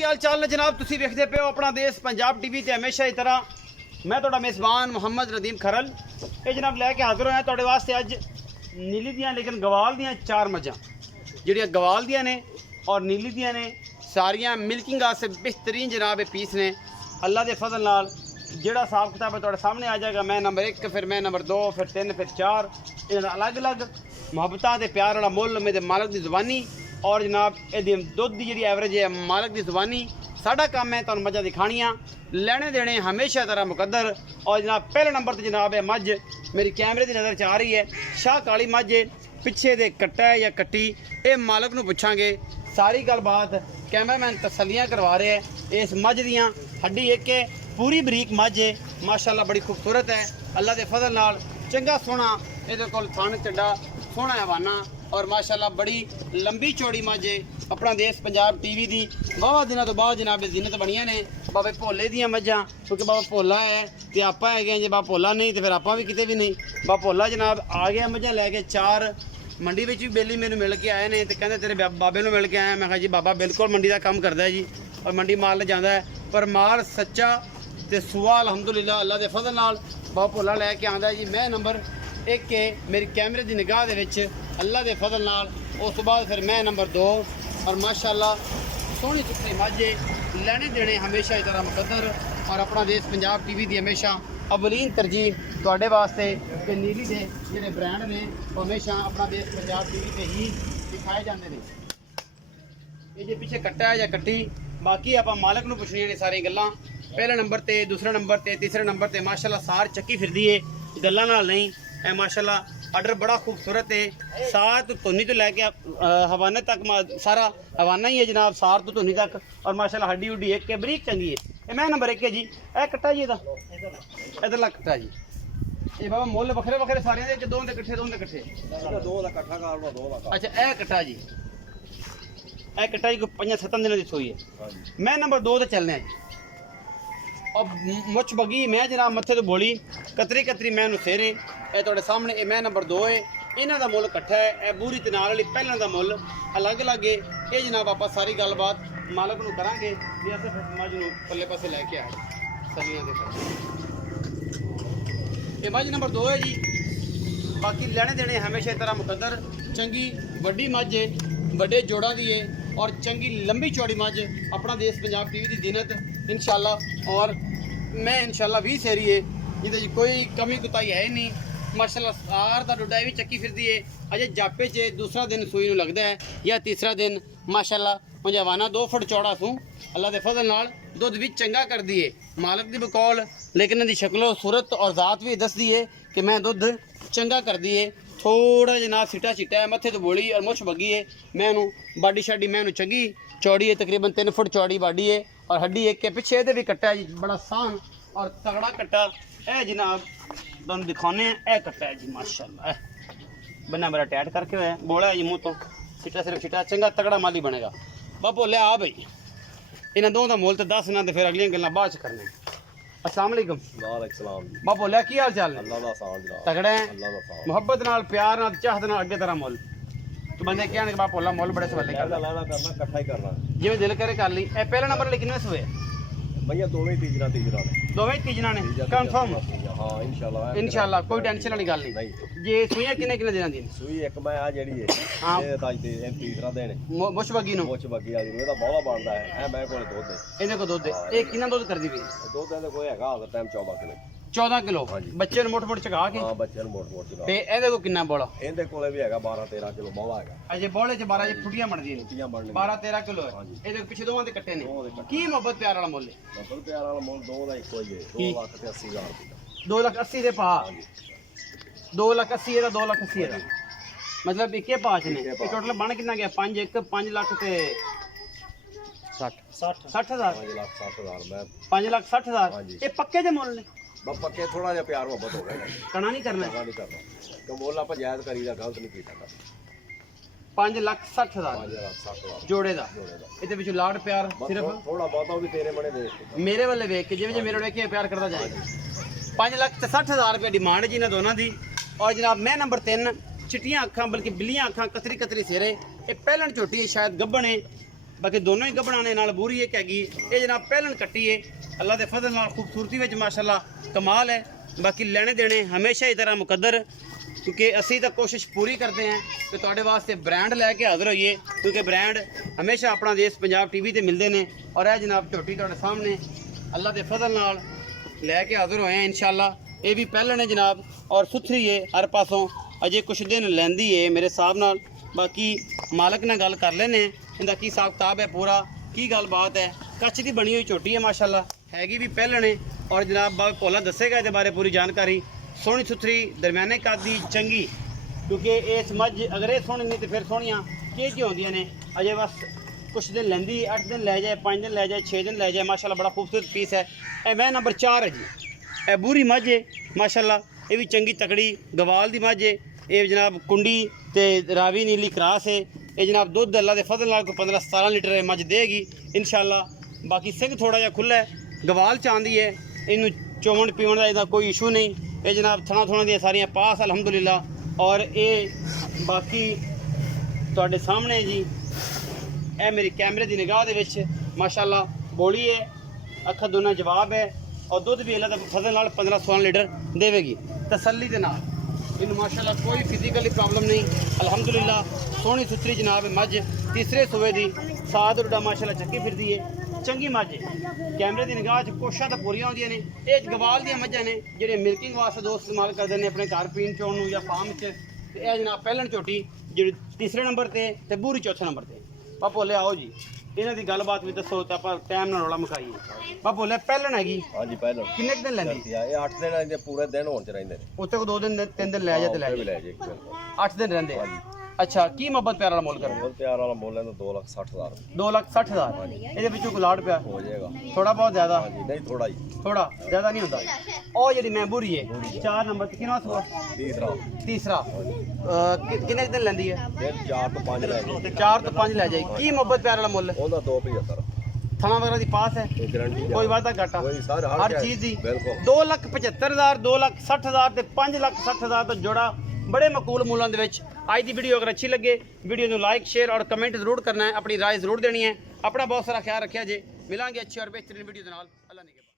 की हाल चाल ने जनाब तुसी वेखदे पे हो अपना देश पंजाब टीवी ते हमेशा ही तरह मैं तुहाडा मेज़बान मुहम्मद रदीम खरल ये जनाब लैके हाजिर होया तुहाडे वास्ते अज नीली दियां लेकिन गवाल दियां चार मझां जिहड़ियां गवाल दियां ने और नीली दियां ने सारियां मिल्किंग आस्ते बेहतरीन जनाब पीस ने अल्लाह के फजल नाल जिहड़ा हिसाब किताब है तुहाडे सामने आ जाएगा। मैं नंबर 1 फिर मैं नंबर 2 फिर 3 फिर 4 इन्हां अलग अलग मुहब्बतां ते प्यार वाला मुल मेरे मालक की जुबानी और जनाब ये दुध की जी एवरेज है मालक की जुबानी। साडा काम है तुहानूं मझां दिखाणियां लेने देने हमेशा तरह मुकद्दर। और जनाब पहले नंबर पर जनाब है मझ मेरी कैमरे की नज़र च आ रही है शाह काली मझ है पिछे दे कट्टा है या कट्टी ये मालक नूं पुछांगे सारी गलबात कैमरामैन तसल्लियां करवा रहे हैं। इस मझ दियां हड्डी एक है पूरी बरीक मझ है माशाअल्लाह बड़ी खूबसूरत है अल्लाह के फजल नाल चंगा सोहना इहदे कोल थन चड्डा सोहना हवाना और माशाअल्लाह बड़ी लंबी चौड़ी मझ है। अपना देश पंजाब टीवी की वाहवा दिनों तो बाद जनाब जीनत बनिया ने बाबे भोले दियां मझां क्योंकि बाबा भोला है तो आप है जे बाबा भोला नहीं तो फिर आप भी किते भी नहीं। बाबा भोला जनाब आ गया मझां लैके चार मंडी में भी बेली मैंने मिल के आए हैं तो कहते तेरे बाबे को मिल के आया। मैं कहा जी बाबा बिल्कुल मंडी का काम करता है जी और मंडी माल जाता है पर माल सच्चा तो सुआ अलहमदुलिल्लाह अल्लाह के फजल नाल बाबा भोला लैके आंदा है जी। मैं नंबर 1 है मेरी कैमरे की निगाह दे विच अल्लाह के फजल नाल। उस बाद फिर मैं नंबर 2 और माशाअल्लाह सोहनी सुथरी माझे लेने देने हमेशा इस तरह मुकद्दर और अपना देश पंजाब टीवी की हमेशा अवलीन तरजीह तुहाडे वास्ते कि नीली के जिहड़े ब्रांड ने हमेशा अपना देश पंजाब टीवी पर ही दिखाए जाते हैं। ये जो पीछे कट्टा है या कट्टी बाकी आप मालक नूं पुछनियां ने सारी गल्लां पहले नंबर ते दूसरे नंबर ते तीसरे नंबर ते माशाअल्लाह सार चक्की फिरदी है गल्लां नाल नहीं है माशाअल्लाह। आर्डर बड़ा खूबसूरत है सार तो धुनी तो लैके हवाने तक सारा हवाना ही है जनाब सार तो धुनी तक और माशाअल्लाह हड्डी हुड्डी एक बरीक चंगी है। ये मैं नंबर 1 है जी ए कट्टा जी इधरला कट्टा जी ये बाबा मुल वखरे वखरे सारे दे दो दे कट्ठे दो दा कट्ठा कर लो 2 दा अच्छा ए कट्टा जी ए कट्टा जी को 5-7 दिन दी सोई है। मैं नंबर 2 ते चलने जी और मुछ बगी मैं जनाब मत्थे तो बोली कतरी कतरी मैं सेरे ये तुहाडे सामने ये मैं नंबर 2 है इन्हां दा मुल कट्ठा है ए बूरी ते नाल वाली पहलां दा मुल अलग अलग है। ये जनाब आप सारी गलबात मालक नूं करांगे भी असीं फिर मझ नूं पल्ले पासे लैके आए सलियां दे ये मझ नंबर 2 है जी। बाकी लेने देने हमेशा तरह मुकद्दर चंगी वड्डी मझ है बड़े जोड़ा दी है और चंगी लंबी चौड़ी मझ अपना देश पंजाब टीवी की जीनत इंशाल्लाह। और मैं इंशाल्लाह 20 सेरी है जिहदे कोई कमी कुताही है नहीं माशाल्लाह सार दा डुडा भी चक्की फिरदी है अजे जापे च दूसरा दिन सूई नूं लगदा है या तीसरा दिन माशाल्लाह मुझे हवाना 2 फुट चौड़ा सूं अल्लाह के फजल नाल दुध भी चंगा कर दी है मालक दी बकौल लेकिन इहदी शक्लो सूरत और ज़ात भी दसदी है कि मैं दुध चंगा कर दी है। थोड़ा जनाब सिटा चिट्टा है मत्थे तो बोली और मुछ बगी है मैं बाडी शाडी मैं चंगी चौड़ी है तकरीबन 3 फुट चौड़ी बाडी है और हड्डी एक के पिछे ये भी कट्टा है जी बड़ा सान और तगड़ा कट्टा है जनाब तुम दिखाने ए कट्टा है जी माशाल्लाह बना बड़ा टैट करके हुआ है बोला है जी मुँह तो सिटा सिर्फ सिटा चंगा तगड़ा माली बनेगा। बा बोले आ भाई इन्होंने दो का मुल तो 10 ना तो फिर अगलियां गल्लां बाद च करने। अस्सलाम वालेकुम बा बोलिया की हाल चाल तगड़े हैं मुहब्बत नाल प्यार नाल चाहत नाल अगे तरह मुल तो बंदे कहने बा बोला मुल बड़े सवाले करना जिवें दिल करे कर ली। ए पहला नंबर लेकिन हुए भैया दोवें तीजना ने कंफर्म हां इंशाल्लाह कोई टेंशन वाली गल नहीं। जे सुइयां किने किने दिनां दी सूई एक मैं आ जेड़ी है ये ताज दे तीसरा दिन मुछ बगी नु वाली नु एदा बौला बनदा है ए मैं कोले दुध है इने को दुध ए कितना दुध करदी भी दुध दे कोई हैगा अगर टाइम 14 किलो बच्चे नु मोट चगा के हां बच्चे नु मोट चगा ते एदे को कितना बोला इनदे कोले भी हैगा 12-13 किलो बौला हैगा अजे बौले च 12 जे फुटियां बनदी ने 12-13 किलो है एदे पीछे दोवां दे कट्टे ने की मोहब्बत प्यार वाला मुल मतलब प्यार वाला मुल 2 दा इको ही है 2,80,000 रुपया 2,80,000 दे पा 2,80,000 एदा 2,80,000 एदा मतलब इके पाँच ने टोटल बन कितना गया 5 लाख ते 60,000 मैं 5,60,000 ये पक्के दे मुल ने पक्के थोड़ा जिहा प्यार मोहब्बत हो गया कना नहीं करना नहीं करना तो मोल आप जायज करीदा गलत नहीं कीता 5,60,000 जोड़े दा ਇਹਦੇ ਵਿੱਚ ਲਾਡ ਪਿਆਰ ਸਿਰਫ थोड़ा बहुत भी तेरे बने दे ਮੇਰੇ ਵੱਲੇ ਵੇਖ ਕੇ ਜਿਵੇਂ ਮੇਰੇ ਵੇਖ ਕੇ ਪਿਆਰ ਕਰਦਾ ਜਾਏਗਾ 5,60,000 रुपये डिमांड जी इन्होंने दोनों की। और जनाब मैं नंबर 3 चिट्टियां अखां बल्कि बिल्लियां अखां कतरी कतरी सिरे ये पहलन झोटी शायद गब्बन है ਬਾਕੀ ਦੋਨੋਂ ਹੀ ਗੱਭਣਾ ਨੇ, ਨਾਲ ਬੂਰੀ ਇੱਕ ਹੈਗੀ। ਇਹ ਜਨਾਬ ਪਹਿਲਣ ਕੱਟੀ ਹੈ, ਅੱਲਾ ਦੇ ਫਜ਼ਲ ਨਾਲ ਖੂਬਸੂਰਤੀ ਵਿੱਚ ਮਾਸ਼ਾਅੱਲਾ ਕਮਾਲ ਹੈ। ਬਾਕੀ ਲੈਣੇ ਦੇਣੇ ਹਮੇਸ਼ਾ ਹੀ ਤਰ੍ਹਾਂ ਮੁਕੱਦਰ, ਕਿਉਂਕਿ ਅਸੀਂ ਤਾਂ ਕੋਸ਼ਿਸ਼ ਪੂਰੀ ਕਰਦੇ ਹਾਂ ਕਿ ਤੁਹਾਡੇ ਵਾਸਤੇ ਬ੍ਰਾਂਡ ਲੈ ਕੇ ਹਾਜ਼ਰ ਹੋਈਏ, ਕਿਉਂਕਿ ਬ੍ਰਾਂਡ ਹਮੇਸ਼ਾ ਆਪਣਾ ਦੇਸ਼ ਪੰਜਾਬ ਟੀਵੀ ਤੇ ਮਿਲਦੇ ਨੇ। ਔਰ ਇਹ ਜਨਾਬ ਝੋਟੀ ਤੁਹਾਡੇ ਸਾਹਮਣੇ ਅੱਲਾ ਦੇ ਫਜ਼ਲ ਨਾਲ ਲੈ ਕੇ ਹਾਜ਼ਰ ਹੋਏ ਆ ਇਨਸ਼ਾਅੱਲਾ। ਇਹ ਵੀ ਪਹਿਲਣ ਹੈ ਜਨਾਬ ਔਰ ਸੁਥਰੀ ਹੈ ਹਰ ਪਾਸੋਂ, ਅਜੇ ਕੁਛ ਦਿਨ ਲੈਂਦੀ ਹੈ ਮੇਰੇ ਹਿਸਾਬ ਨਾਲ। ਬਾਕੀ ਮਾਲਕ ਨਾਲ ਗੱਲ ਕਰ ਲੈਨੇ ਇਹਦਾ ਕੀ ਹਿਸਾਬ ਕਿਤਾਬ ਹੈ, ਪੂਰਾ ਕੀ ਗੱਲਬਾਤ ਹੈ। ਕੱਚ ਦੀ ਬਣੀ ਹੋਈ ਝੋਟੀ ਹੈ ਮਾਸ਼ਾਅੱਲਾ, ਹੈਗੀ ਵੀ ਪਹਿਲਣ ਹੈ। ਔਰ ਜਨਾਬ ਬਾਬਾ ਭੋਲਾ ਦੱਸੇਗਾ ਇਹਦੇ ਬਾਰੇ ਪੂਰੀ ਜਾਣਕਾਰੀ। ਸੋਹਣੀ ਸੁਥਰੀ ਦਰਮਿਆਨੇ ਕੱਦ ਦੀ ਚੰਗੀ, ਕਿਉਂਕਿ ਇਸ ਮੱਝ ਅਗਰ ਇਹ ਸੋਹਣੀ ਨਹੀਂ ਤੇ ਫਿਰ ਸੋਹਣੀਆਂ ਕੀ ਹੁੰਦੀਆਂ ਨੇ। ਅਜੇ ਬਸ ਕੁਛ ਦਿਨ ਲੈਂਦੀ, 8 ਦਿਨ ਲੈ ਜਾਏ, 5 ਦਿਨ ਲੈ ਜਾਏ, 6 ਦਿਨ ਲੈ ਜਾਏ ਮਾਸ਼ਾਅੱਲਾ। ਬੜਾ ਖੂਬਸੂਰਤ ਪੀਸ ਹੈ। ਇਹ ਮੈਂ ਨੰਬਰ 4 ਹੈ ਜੀ। ਇਹ ਬੂਰੀ ਮੱਝ ਹੈ ਮਾਸ਼ਾਅੱਲਾ, ਇਹ ਵੀ ਚੰਗੀ ਤਕੜੀ ਗਵਾਲ ਦੀ ਮੱਝ ਹੈ। ਇਹ ਜਨਾਬ ਕੁੰਡੀ ਤੇ ਰਾਵੀ ਨੀਲੀ ਕਰਾਸ ਹੈ। ਇਹ ਜਨਾਬ ਦੁੱਧ ਅੱਲਾ ਦੇ ਫਜ਼ਲ ਨਾਲ ਕੋਈ 15-17 ਲੀਟਰ ਇਹ ਮੱਝ ਦੇਗੀ ਇਨਸ਼ਾਅੱਲਾ। ਬਾਕੀ ਸਿੰਘ ਥੋੜਾ ਜਿਹਾ ਖੁੱਲਾ ਹੈ, ਗਵਾਲ ਚਾਂਦੀ ਹੈ, ਇਹਨੂੰ ਚੋਣ ਪੀਉਣ ਦਾ ਇਹਦਾ ਕੋਈ ਇਸ਼ੂ ਨਹੀਂ। ਇਹ ਜਨਾਬ ਥਣਾ ਥੋਣਾ ਦੀਆਂ ਸਾਰੀਆਂ ਪਾਸ ਅਲਹਮਦੁਲਿਲਾ। ਔਰ ਇਹ ਬਾਕੀ ਤੁਹਾਡੇ ਸਾਹਮਣੇ ਜੀ, ਇਹ ਮੇਰੀ ਕੈਮਰੇ ਦੀ ਨਿਗਾਹ ਦੇ ਵਿੱਚ ਮਾਸ਼ਾਅੱਲਾ ਬੋਲੀ ਹੈ, ਅੱਖਾਂ ਦੋਨਾਂ ਜਵਾਬ ਹੈ। ਔਰ ਦੁੱਧ ਵੀ ਅੱਲਾ ਦੇ ਫਜ਼ਲ ਨਾਲ 15-16 ਲੀਟਰ ਦੇਵੇਗੀ ਤਸੱਲੀ ਦੇ ਨਾਲ। ਇਹਨੂੰ ਮਾਸ਼ਾਅੱਲਾ ਕੋਈ ਫਿਜ਼ੀਕਲੀ ਪ੍ਰੋਬਲਮ ਨਹੀਂ ਅਲਹਮਦੁਲਿਲਾ। ਸੋਹਣੀ ਸੁਥਰੀ ਜਨਾਬ ਮੱਝ, ਤੀਸਰੇ ਸੂਏ ਦੀ, ਸਾਦ ਰੁਡਾ ਮਾਸ਼ਾਅੱਲਾ ਚੱਕੀ ਫਿਰਦੀ ਹੈ, ਚੰਗੀ ਮੱਝ ਹੈ। ਕੈਮਰੇ ਦੀ ਨਿਗਾਹ 'ਚ ਕੋਸ਼ਾਂ ਤਾਂ ਪੂਰੀਆਂ ਹੁੰਦੀਆਂ ਨੇ। ਇਹ ਗਵਾਲ ਦੀਆਂ ਮੱਝਾਂ ਨੇ ਜਿਹੜੇ ਮਿਲਕਿੰਗ ਵਾਸਤੇ ਦੋਸਤ ਇਸਤੇਮਾਲ ਕਰਦੇ ਨੇ ਆਪਣੇ ਘਰ ਪੀਣ ਚੋਣ ਨੂੰ ਜਾਂ ਫਾਰਮ 'ਚ। ਤੇ ਇਹ ਜਨਾਬ ਪਹਿਲਣ ਝੋਟੀ ਜਿਹੜੀ ਤੀਸਰੇ ਨੰਬਰ ਤੇ ਬੂਰੀ ਚੌਥੇ ਨੰਬਰ ਤੇ। ਬਾ ਭੋਲੇ ਆਓ ਜੀ, ਇਹਨਾਂ ਦੀ ਗੱਲਬਾਤ ਵੀ ਦੱਸੋ ਤੇ ਆਪਾਂ ਟਾਈਮ ਨਾਲ ਰੌਲਾ ਮੁਕਾਈਏ। ਬਾ ਭੋਲੇ ਪਹਿਲਣ ਹੈਗੀ, ਹਾਂਜੀ ਪਹਿਲਾਂ ਕਿੰਨੇ ਕੁ ਦਿਨ ਲੈਂਦੀ? ਇਹ 8 ਦਿਨ ਰਹਿੰਦੇ, ਪੂਰੇ ਦਿਨ ਹੋਣ ਚ ਰਹਿੰਦੇ ਨੇ। ਉੱਥੇ ਕੋ 2 ਦਿਨ 3 ਦਿਨ ਲੈ ਜਾ ਤੇ ਲੈ ਵੀ ਜਾ, ਲੈ ਜੇ ਇੱਕ ਦਿਨ 8 ਦਿਨ ਰਹਿੰਦੇ ਆ। ਅੱਛਾ, ਕੀ ਮੁਹੱਬਤ ਪਿਆਰ ਵਾਲਾ ਮੁੱਲ ਕਰਦੇ? ਬਹੁਤ ਪਿਆਰ ਵਾਲਾ ਮੁੱਲ ਇਹਦਾ 2,60,000 2,60,000। ਇਹਦੇ ਵਿੱਚੋਂ ਕੋਈ ਲਾੜ ਪਿਆ ਹੋ ਜਾਏਗਾ। ਥੋੜਾ ਬਹੁਤ ਜ਼ਿਆਦਾ? ਹਾਂਜੀ ਨਹੀਂ ਥੋੜਾ ਹੀ, ਥੋੜਾ ਜ਼ਿਆਦਾ ਨਹੀਂ ਹੁੰਦਾ। ਉਹ ਜਿਹੜੀ ਮੈਂ ਬੂਰੀ ਹੈ 4 ਨੰਬਰ ਤੇ ਕਿੰਨਾ ਸੂਆ? ਤੀਸਰਾ ਤੀਸਰਾ। ਕਿੰਨੇ ਕੁ ਦਿਨ ਲੈਂਦੀ ਹੈ? ਦਿਨ 4 ਤੋਂ 5 ਲੈ ਜੇ। 4 ਤੋਂ 5 ਲੈ ਜਾਏਗੀ। ਕੀ ਮੁਹੱਬਤ ਪਿਆਰ ਵਾਲਾ ਮੁੱਲ? ਉਹਦਾ 2,75,000 ਥਾਣਾ ਵਗੈਰਾ ਦੀ ਪਾਸ ਹੈ, ਇਹ ਗਾਰੰਟੀ ਕੋਈ ਵਾਧਾ ਘਾਟਾ ਕੋਈ ਸਾਰੇ ਹਰ ਚੀਜ਼ ਦੀ। ਬਿਲਕੁਲ 2,75,000, 2,60,000 ਤੇ 5,60,000 ਦਾ ਜੋੜਾ ਬੜੇ ਮਕੂਲ ਮੁੱਲਾਂ ਦੇ ਵਿੱਚ। ਅੱਜ ਦੀ ਵੀਡੀਓ ਅਗਰ ਅੱਛੀ ਲੱਗੇ, ਵੀਡੀਓ ਨੂੰ ਲਾਈਕ ਸ਼ੇਅਰ ਔਰ ਕਮੈਂਟ ਜ਼ਰੂਰ ਕਰਨਾ ਹੈ, ਆਪਣੀ ਰਾਏ ਜ਼ਰੂਰ ਦੇਣੀ ਹੈ। ਆਪਣਾ ਬਹੁਤ ਸਾਰਾ ਖਿਆਲ ਰੱਖਿਆ ਜੇ। ਮਿਲਾਂਗੇ ਅੱਛੀ ਔਰ ਬਿਹਤਰੀਨ ਵੀਡੀਓ ਦੇ ਨਾਲ। ਅੱਲਾ ਨਿਗਹਿਬਾਨ।